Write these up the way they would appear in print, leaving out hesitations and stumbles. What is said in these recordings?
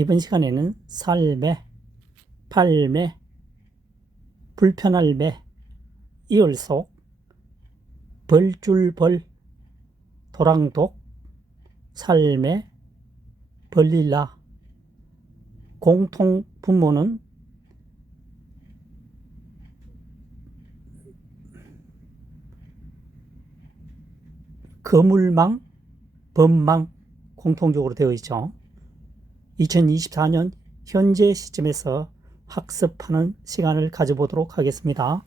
이번 시간에는 살매, 팔매, 불편할 매, 이을속, 벌줄벌, 도랑독, 살매, 벌릴라. 공통 분모는 거물망, 범망 공통적으로 되어 있죠. 2024년 현재 시점에서 학습하는 시간을 가져보도록 하겠습니다.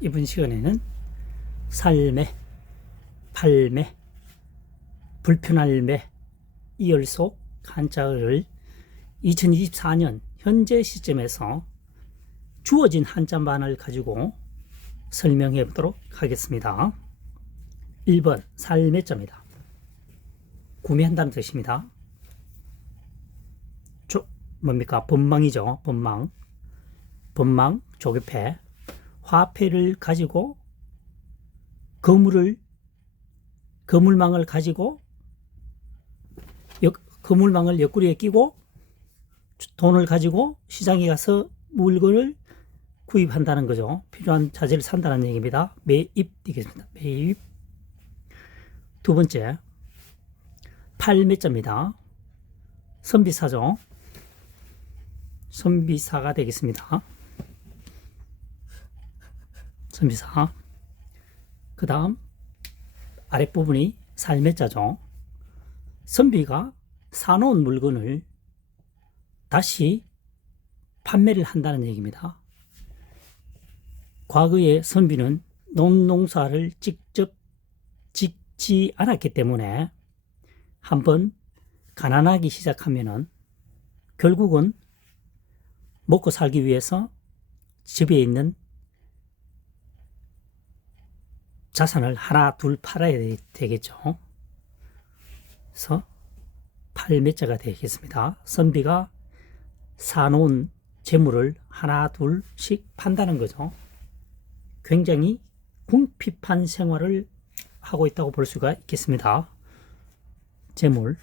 이번 시간에는 살매, 팔매, 불편할 매, 이을속 한자어를 2024년 현재 시점에서 주어진 한자만을 가지고 설명해 보도록 하겠습니다. 1번 살매자입니다. 구매한다는 뜻입니다. 뭡니까? 법망이죠. 법망. 법망, 조개패. 화폐를 가지고 거물망을 가지고 거물망을 옆구리에 끼고 돈을 가지고 시장에 가서 물건을 구입한다는 거죠. 필요한 자재를 산다는 얘기입니다. 매입 되겠습니다. 매입. 두 번째, 팔매자입니다. 선비사죠. 선비사가 되겠습니다. 선비사. 그 다음 아랫부분이 살매자죠. 선비가 사놓은 물건을 다시 판매를 한다는 얘기입니다. 과거에 선비는 농사를 직접 짓지 않았기 때문에 한번 가난하기 시작하면은 결국은 먹고 살기 위해서 집에 있는 자산을 하나 둘 팔아야 되겠죠. 그래서 팔매자가 되겠습니다. 선비가 사놓은 재물을 하나 둘씩 판다는 거죠. 굉장히 궁핍한 생활을 하고 있다고 볼 수가 있겠습니다. 재물을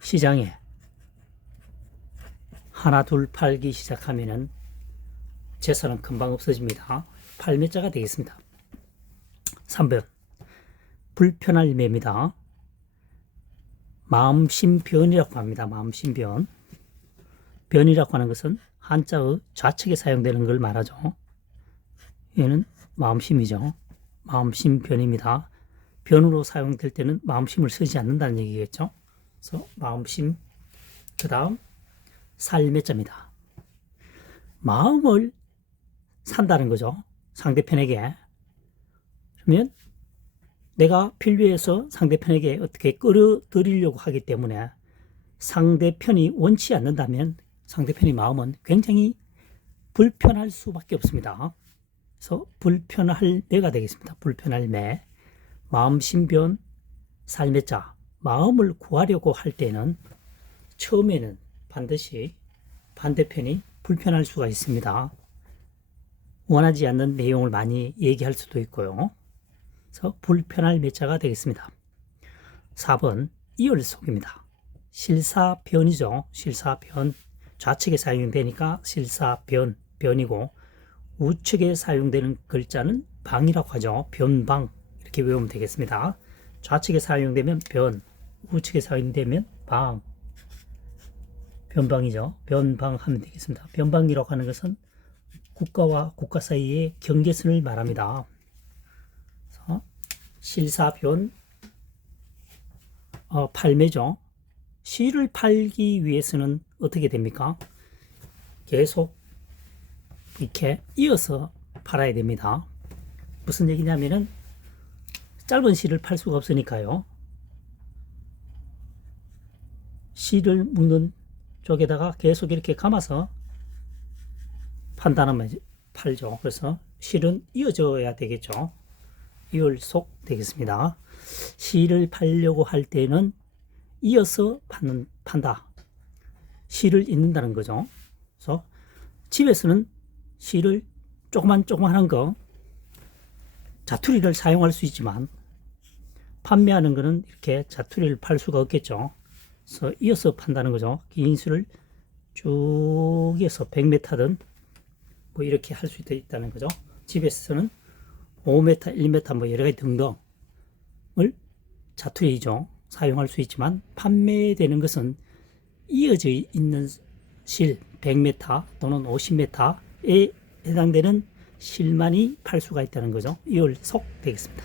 시장에 하나 둘 팔기 시작하면은 재산은 금방 없어집니다. 팔매자가 되겠습니다. 3번 불편할 매입니다. 마음심변이라고 합니다. 마음심변. 변이라고 하는 것은 한자의 좌측에 사용되는 걸 말하죠. 얘는 마음심이죠. 마음심변입니다. 변으로 사용될 때는 마음심을 쓰지 않는다는 얘기겠죠. 그래서 마음심. 그 다음 살매자입니다. 마음을 산다는 거죠. 상대편에게. 그러면 내가 필요해서 상대편에게 어떻게 끌어들이려고 하기 때문에 상대편이 원치 않는다면 상대편의 마음은 굉장히 불편할 수밖에 없습니다. 그래서 불편할 매가 되겠습니다. 불편할 매. 마음심변, 살매자. 마음을 구하려고 할 때는 처음에는 반드시 반대편이 불편할 수가 있습니다. 원하지 않는 내용을 많이 얘기할 수도 있고요. 그래서 불편할 매자가 되겠습니다. 4번 이을속입니다. 실사변이죠. 실사변. 좌측에 사용되니까 실사변, 변이고 우측에 사용되는 글자는 방이라고 하죠. 변방. 이렇게 외우면 되겠습니다. 좌측에 사용되면 변, 우측에 사용되면 방. 변방이죠. 변방 하면 되겠습니다. 변방이라고 하는 것은 국가와 국가 사이의 경계선을 말합니다. 그래서 실사변, 팔매죠. 시를 팔기 위해서는 어떻게 됩니까? 계속 이렇게 이어서 팔아야 됩니다. 무슨 얘기냐면은 짧은 시를 팔 수가 없으니까요. 시를 묶는 쪽에다가 계속 이렇게 감아서 판다는 말 팔죠. 그래서 실은 이어져야 되겠죠. 이을속 되겠습니다. 시를 팔려고 할 때는 이어서 판다. 시를 읽는다는 거죠. 그래서 집에서는 시를 조그만한 거 자투리를 사용할 수 있지만 판매하는 거는 이렇게 자투리를 팔 수가 없겠죠. 그래서 이어서 판다는 거죠. 긴 수를 쭉 이어서 100m든 뭐 이렇게 할 수 있다는 거죠. 집에서는 5m, 1m 뭐 여러 가지 등등을 자투리죠. 사용할 수 있지만 판매되는 것은 이어져 있는 실 100m 또는 50m에 해당되는 실만이 팔 수가 있다는 거죠. 이월속 되겠습니다.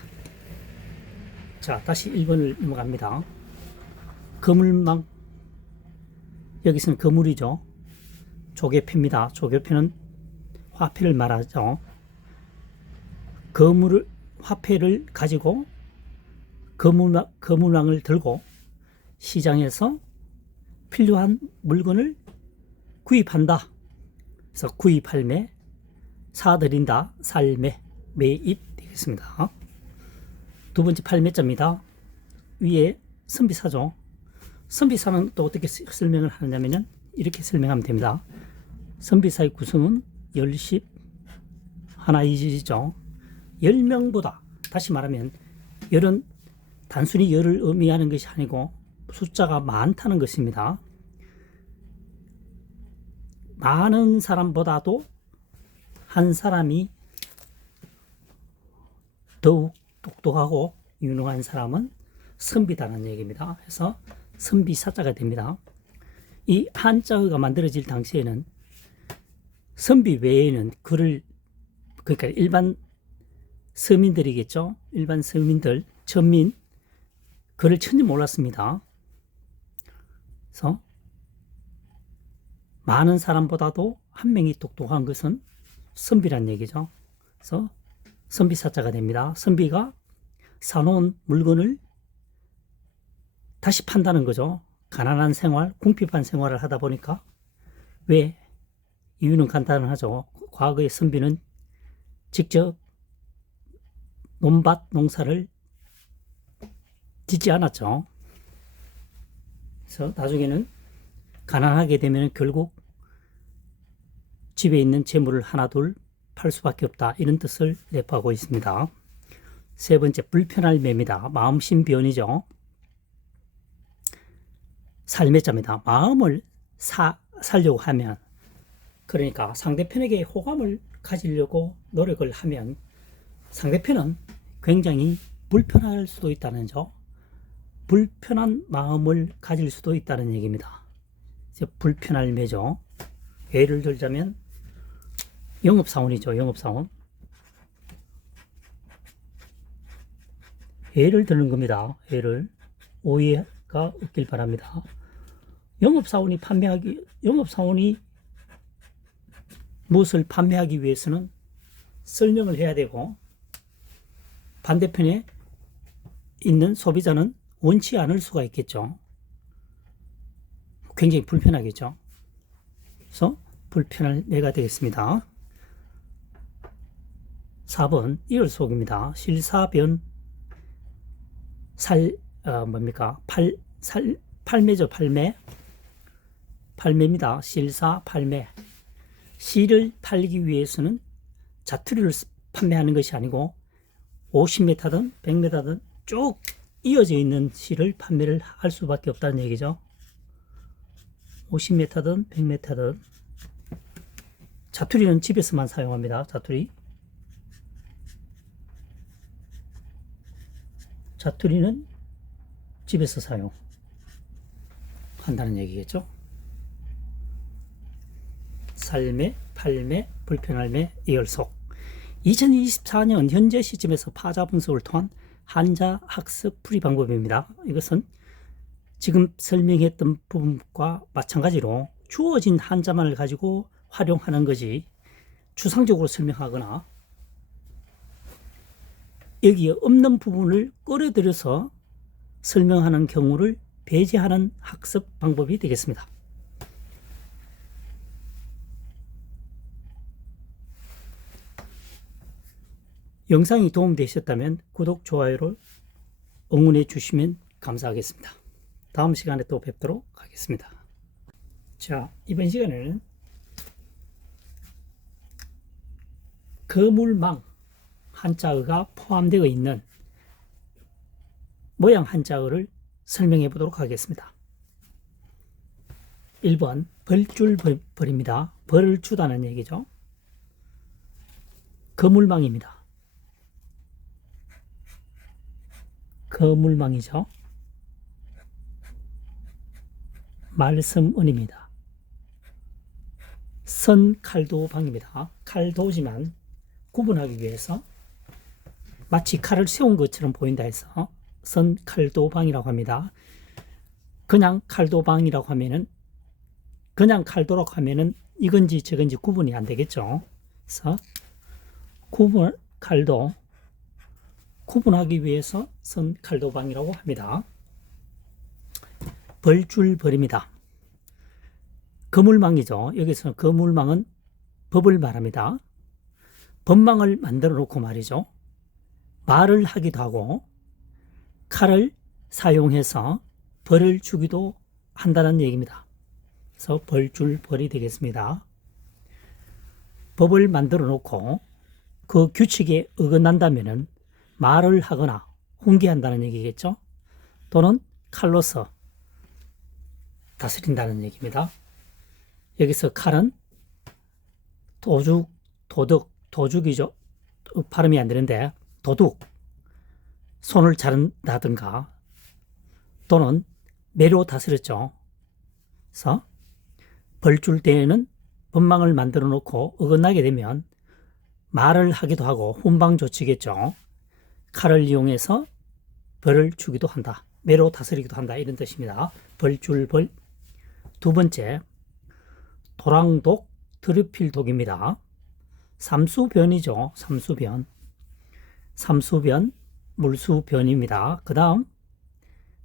자, 다시 1번을 넘어갑니다. 거물망, 여기서는 거물이죠. 조개표입니다. 조개표는 화폐를 말하죠. 화폐를 가지고 거물망을 들고 시장에서 필요한 물건을 구입한다. 그래서 구입할매, 사들인다, 살매, 매입 되겠습니다. 두 번째 팔매자입니다. 위에 선비사죠. 선비사는 또 어떻게 설명을 하느냐면 이렇게 설명하면 됩니다. 선비사의 구성은 열십 하나이죠. 10명보다, 다시 말하면 열은 단순히 열을 의미하는 것이 아니고 숫자가 많다는 것입니다. 많은 사람보다도 한 사람이 더욱 똑똑하고 유능한 사람은 선비다는 얘기입니다. 그래서 선비사자가 됩니다. 이 한자어가 만들어질 당시에는 선비 외에는 그러니까 일반 서민들이겠죠. 일반 서민들, 천민, 글을 전혀 몰랐습니다. 그래서 많은 사람보다도 한 명이 똑똑한 것은 선비란 얘기죠. 그래서 선비사자가 됩니다. 선비가 사놓은 물건을 다시 판다는 거죠. 가난한 생활, 궁핍한 생활을 하다 보니까. 왜? 이유는 간단하죠. 과거의 선비는 직접 논밭 농사를 짓지 않았죠. 그래서 나중에는 가난하게 되면 결국 집에 있는 재물을 하나 둘 팔 수밖에 없다, 이런 뜻을 내포하고 있습니다. 세 번째, 불편할매입니다. 마음심변이죠. 살매자입니다. 마음을 살려고 하면, 그러니까 상대편에게 호감을 가지려고 노력을 하면 상대편은 굉장히 불편할 수도 있다는 점, 불편한 마음을 가질 수도 있다는 얘기입니다. 불편할매죠. 예를 들자면 영업사원이죠. 영업사원. 예를 드는 겁니다. 예를 오해가 없길 바랍니다. 영업사원이 무엇을 판매하기 위해서는 설명을 해야 되고, 반대편에 있는 소비자는 원치 않을 수가 있겠죠. 굉장히 불편하겠죠. 그래서 불편할 매가 되겠습니다. 4번 이월속입니다. 실사변 팔매죠. 팔매입니다. 실사 팔매. 실을 팔기 위해서는 자투리를 판매하는 것이 아니고 50m든 100m든 쭉 이어져 있는 실을 판매를 할 수밖에 없다는 얘기죠. 50m든 100m든. 자투리는 집에서만 사용합니다. 자투리는 집에서 사용한다는 얘기겠죠. 살매, 팔매, 불편할매, 이월속. 2024년 현재 시점에서 파자 분석을 통한 한자 학습 풀이 방법입니다. 이것은 지금 설명했던 부분과 마찬가지로 주어진 한자만을 가지고 활용하는 것이, 추상적으로 설명하거나 여기에 없는 부분을 끌어들여서 설명하는 경우를 배제하는 학습 방법이 되겠습니다. 영상이 도움되셨다면 구독, 좋아요를 응원해 주시면 감사하겠습니다. 다음 시간에 또 뵙도록 하겠습니다. 자, 이번 시간에는 거물망 한자어가 포함되어 있는 모양 한자어를 설명해 보도록 하겠습니다. 1번 벌줄벌입니다. 벌을 주다는 얘기죠. 거물망입니다. 거물망이죠. 말씀은입니다. 선칼도방입니다. 칼도지만 구분하기 위해서 마치 칼을 세운 것처럼 보인다 해서 선칼도방이라고 합니다. 그냥 칼도방이라고 하면은 그냥 칼도라고 하면은 이건지 저건지 구분이 안 되겠죠. 그래서 칼도 구분하기 위해서 선칼도방이라고 합니다. 벌줄벌입니다. 거물망이죠. 여기서 거물망은 법을 말합니다. 법망을 만들어 놓고 말이죠. 말을 하기도 하고 칼을 사용해서 벌을 주기도 한다는 얘기입니다. 그래서 벌줄벌이 되겠습니다. 법을 만들어 놓고 그 규칙에 어긋난다면 말을 하거나 훈계한다는 얘기겠죠. 또는 칼로서 다스린다는 얘기입니다. 여기서 칼은 도둑이죠. 발음이 안 되는데 도둑, 손을 자른다든가 또는 매로 다스렸죠. 그래서 벌줄 때에는 법망을 만들어 놓고 어긋나게 되면 말을 하기도 하고 훈방조치겠죠. 칼을 이용해서 벌을 주기도 한다. 매로 다스리기도 한다. 이런 뜻입니다. 벌줄벌. 두 번째, 도랑독, 드루필독입니다. 삼수변이죠. 삼수변. 삼수변, 물수변입니다. 그 다음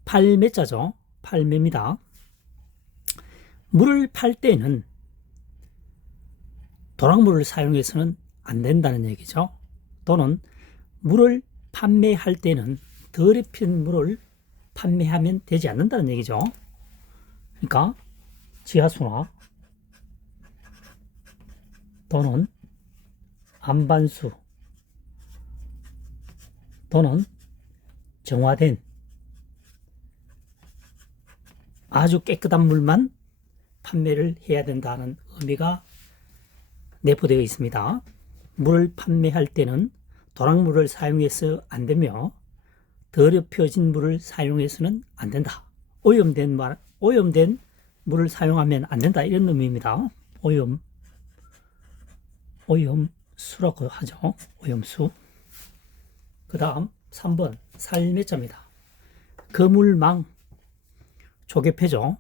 팔매자죠. 팔매입니다. 물을 팔 때는 도랑물을 사용해서는 안 된다는 얘기죠. 또는 물을 판매할 때는 더럽힌 물을 판매하면 되지 않는다는 얘기죠. 그러니까 지하수나 또는 안반수 또는 정화된 아주 깨끗한 물만 판매를 해야 된다는 의미가 내포되어 있습니다. 물을 판매할 때는 도랑물을 사용해서 안 되며 더럽혀진 물을 사용해서는 안 된다. 오염된 물을 사용하면 안 된다. 이런 의미입니다. 오염수라고 하죠. 오염수. 그 다음 3번 살매자입니다. 거물망, 조개패죠.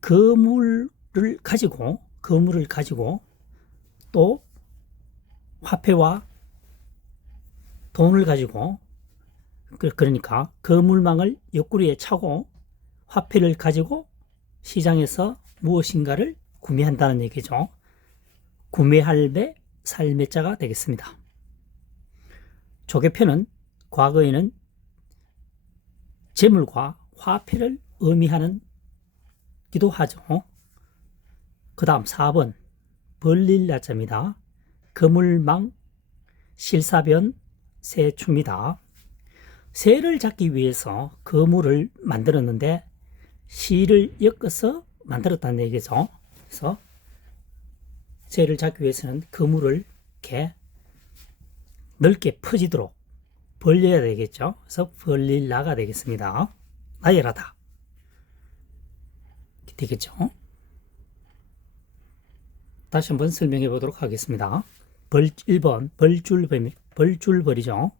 거물을 가지고 또 화폐와 돈을 가지고, 그러니까 거물망을 옆구리에 차고 화폐를 가지고 시장에서 무엇인가를 구매한다는 얘기죠. 구매할 매, 살 매자가 되겠습니다. 조개표는 과거에는 재물과 화폐를 의미하는 기도 하죠. 그 다음 4번 벌릴라자입니다. 거물망, 실사변, 새추입니다. 새를 잡기 위해서 거물을 만들었는데 실을 엮어서 만들었다는 얘기죠. 그래서 새를 잡기 위해서는 거물을 이렇게 넓게 퍼지도록 벌려야 되겠죠. 그래서 벌릴라가 되겠습니다. 나열하다 되겠죠. 다시 한번 설명해 보도록 하겠습니다. 1번 벌줄벌이죠.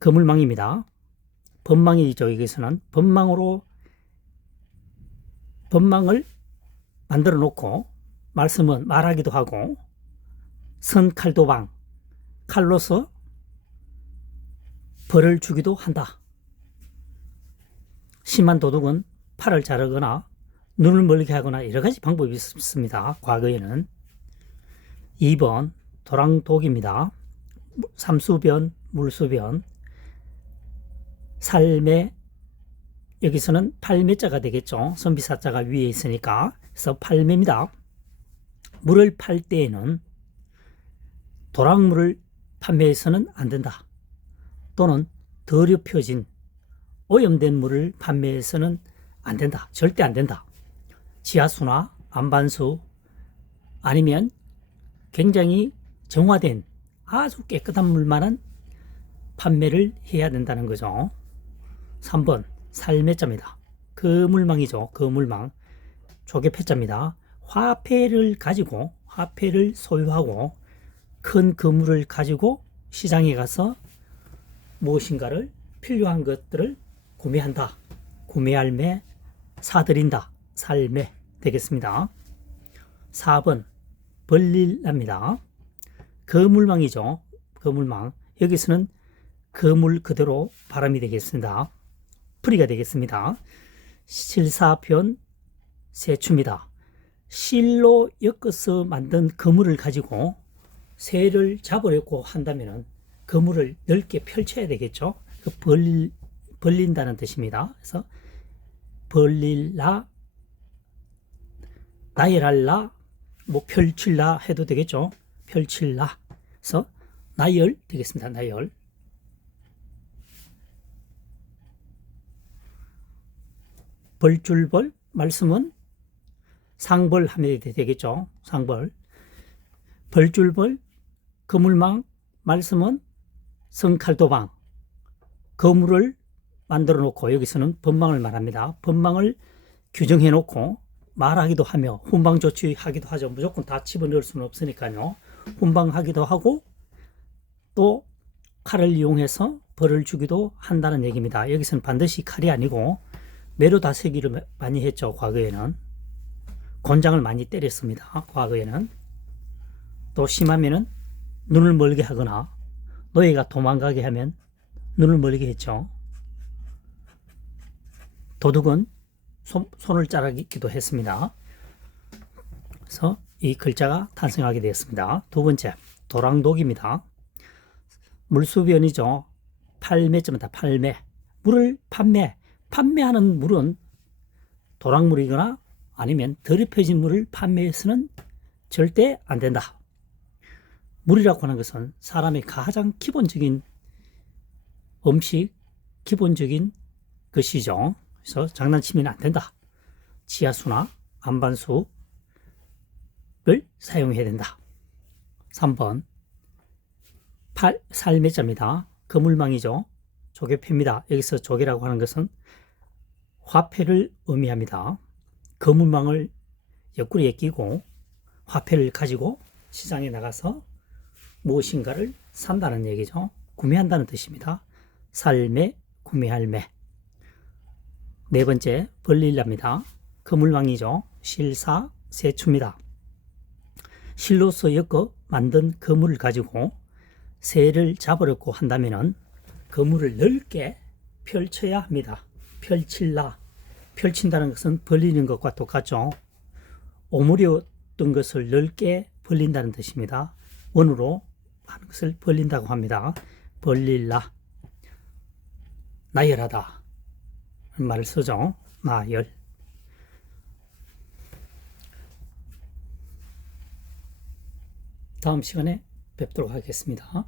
거물망입니다. 법망이죠. 여기서는 법망을 만들어 놓고 말씀은 말하기도 하고 선칼도방, 칼로서 벌을 주기도 한다. 심한 도둑은 팔을 자르거나 눈을 멀게 하거나 여러 가지 방법이 있습니다. 과거에는. 2번 도랑독입니다. 삼수변, 물수변, 살매, 여기서는 팔매자가 되겠죠. 선비사자가 위에 있으니까. 그래서 팔매입니다. 물을 팔 때에는 도랑물을 판매해서는 안 된다. 또는 더럽혀진 오염된 물을 판매해서는 안 된다. 절대 안 된다. 지하수나 안반수 아니면 굉장히 정화된 아주 깨끗한 물만은 판매를 해야 된다는 거죠. 3번 살매자입니다. 거물망이죠. 거물망. 조개패자입니다. 화폐를 가지고 화폐를 소유하고 큰 거물을 가지고 시장에 가서 무엇인가를 필요한 것들을 구매한다. 구매할매 사들인다. 살매 되겠습니다. 4번 벌릴랍니다. 거물망이죠. 거물망. 여기서는 거물 그대로 발음이 되겠습니다. 풀이가 되겠습니다. 실사변 세추입니다. 실로 엮어서 만든 거물을 가지고 새를 잡으려고 한다면 거물을 넓게 펼쳐야 되겠죠. 벌린다는 뜻입니다. 그래서 벌릴라, 나열할라, 뭐 펼칠라 해도 되겠죠. 펼칠라. 그래서 나열 되겠습니다. 나열. 벌줄벌 말씀은 상벌하면 되겠죠. 상벌. 벌줄벌 거물망 말씀은 성칼도방. 거물을 만들어 놓고 여기서는 법망을 말합니다. 법망을 규정해 놓고 말하기도 하며 훈방 조치하기도 하죠. 무조건 다 집어넣을 수는 없으니까요. 훈방하기도 하고 또 칼을 이용해서 벌을 주기도 한다는 얘기입니다. 여기서는 반드시 칼이 아니고 매로 다스기를 많이 했죠. 과거에는 곤장을 많이 때렸습니다. 과거에는 또 심하면은 눈을 멀게 하거나 노예가 도망가게 하면 눈을 멀게 했죠. 도둑은 손을 자르기도 했습니다. 그래서 이 글자가 탄생하게 되었습니다. 두 번째 도랑독입니다. 물수변이죠. 팔매자입니다. 팔매. 물을 판매하는 물은 도랑물이거나 아니면 더럽혀진 물을 판매해서는 절대 안 된다. 물이라고 하는 것은 사람의 가장 기본적인 음식, 기본적인 것이죠. 그래서 장난치면 안 된다. 지하수나 안반수를 사용해야 된다. 3번 살매자입니다. 거물망이죠. 조개패입니다. 여기서 조개라고 하는 것은 화폐를 의미합니다. 거물망을 옆구리에 끼고 화폐를 가지고 시장에 나가서 무엇인가를 산다는 얘기죠. 구매한다는 뜻입니다. 살매, 구매할매. 네 번째 벌릴랍니다. 거물망이죠. 실사, 세추입니다. 실로서 엮어 만든 거물을 가지고 새를 잡으려고 한다면 거물을 넓게 펼쳐야 합니다. 펼칠라. 펼친다는 것은 벌리는 것과 똑같죠. 오므렸던 것을 넓게 벌린다는 뜻입니다. 원으로 하는 것을 벌린다고 합니다. 벌릴라. 나열하다. 말을 쓰죠. 나열. 다음 시간에 뵙도록 하겠습니다.